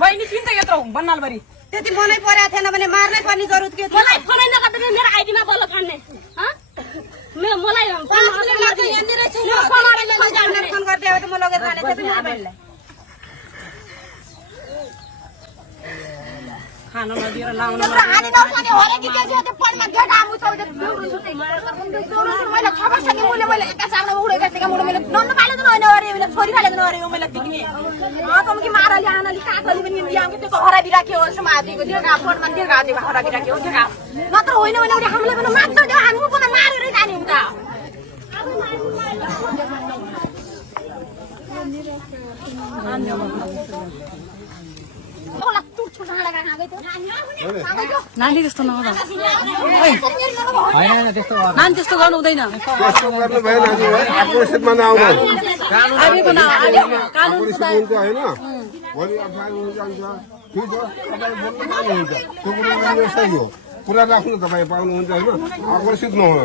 बहिनी चिन्ता यत्रो बन्नालबरी त्यति मनै परेको थिएन भने मार्नै पर्ने जरुरत के थियो मलाई फोनै नगर्दा मेरो आइडीमा बल्ल फान्ने मलाई फोन गर्दै अब त म लगेर जाने थिएँ मेरो बहिनीलाई खाना नदिएर लाउन नत्र होइन हामीलाई पनि मात्र हामी मारेरै जाने हुन्छ नानी त्यस्तो नहुँदा नानी त्यस्तो गर्नु हुँदैन पुरा राख्नु तपाईँ पाउनुहुन्छ होइन आकर्षित नहुनु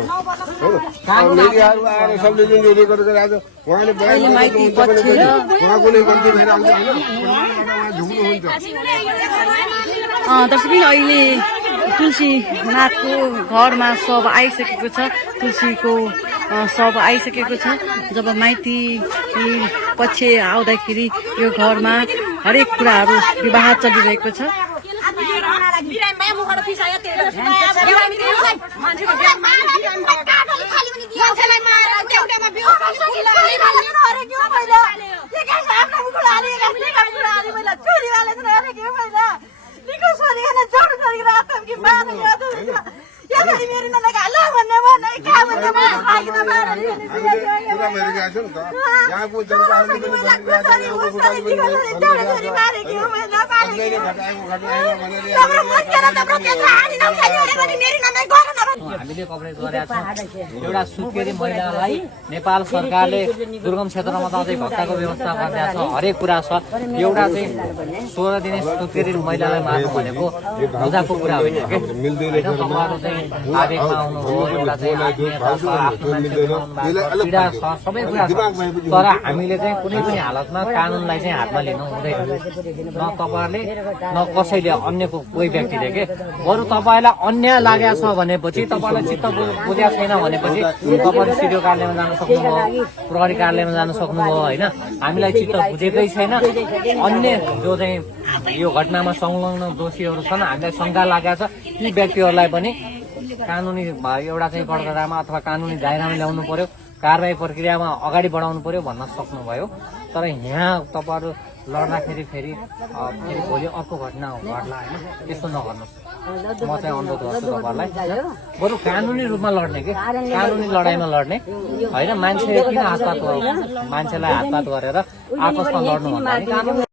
मिडियाहरू आएर सबले जुन जो रेकर्ड गरेर उहाँले बयान उहाँको नै गल्ती भएर आउँछ होइन झुक्नुहुन्छ दर्शक अहिले तुलसीनाथको घरमा शव आइसकेको छ तुलसीको शव आइसकेको छ जब माइती पक्ष आउँदाखेरि यो घरमा हरेक कुराहरू विवाह चलिरहेको छ हामीले कभरेज गरेका छौँ एउटा सुत्केरी महिलालाई नेपाल सरकारले दुर्गम क्षेत्रमा त अझै भत्ताको व्यवस्था गरिरहेको छ हरेक कुरा छ एउटा चाहिँ 16 दिने सुत्केरी महिलालाई मार्नु भनेको मजाको कुरा होइन के तपाईँहरू चाहिँ आवेगमा आउनु हो एउटा चाहिँ पीडा छ सबै कुरा छ तर हामीले चाहिँ कुनै पनि हालतमा कानुनलाई चाहिँ हातमा लिनु हुँदैन न तपाईँहरूले न कसैले अन्यको कोही व्यक्तिले के बरु तपाईँलाई अन्याय लागेको छ भनेपछि तपाईँलाई चित्त बुझेको छैन भनेपछि तपाईँले सिडिओ कार्यालयमा जान सक्नुभयो प्रहरी कार्यालयमा जान सक्नुभयो होइन हामीलाई चित्त बुझेकै छैन अन्य जो चाहिँ यो घटनामा संलग्न दोषीहरू छन् हामीलाई शङ्का लागेको छ ती व्यक्तिहरूलाई पनि कानुनी एउटा चाहिँ कठघरामा अथवा कानुनी दायरामा ल्याउनु पर्यो कारबाही प्रक्रियामा अगाडि बढाउनु पर्यो भन्न सक्नुभयो तर यहाँ तपाईँहरू लड्दाखेरि फेरि भोलि अर्को घटना घट्ला होइन त्यस्तो नगर्नुहोस् म चाहिँ अनुरोध गर्छु तपाईँहरूलाई बरु कानुनी रूपमा लड्ने कि कानुनी लडाइँमा लड्ने होइन मान्छे किन हातपात मान्छेलाई हातपात गरेर आपसमा लड्नु भन्दा कानुनी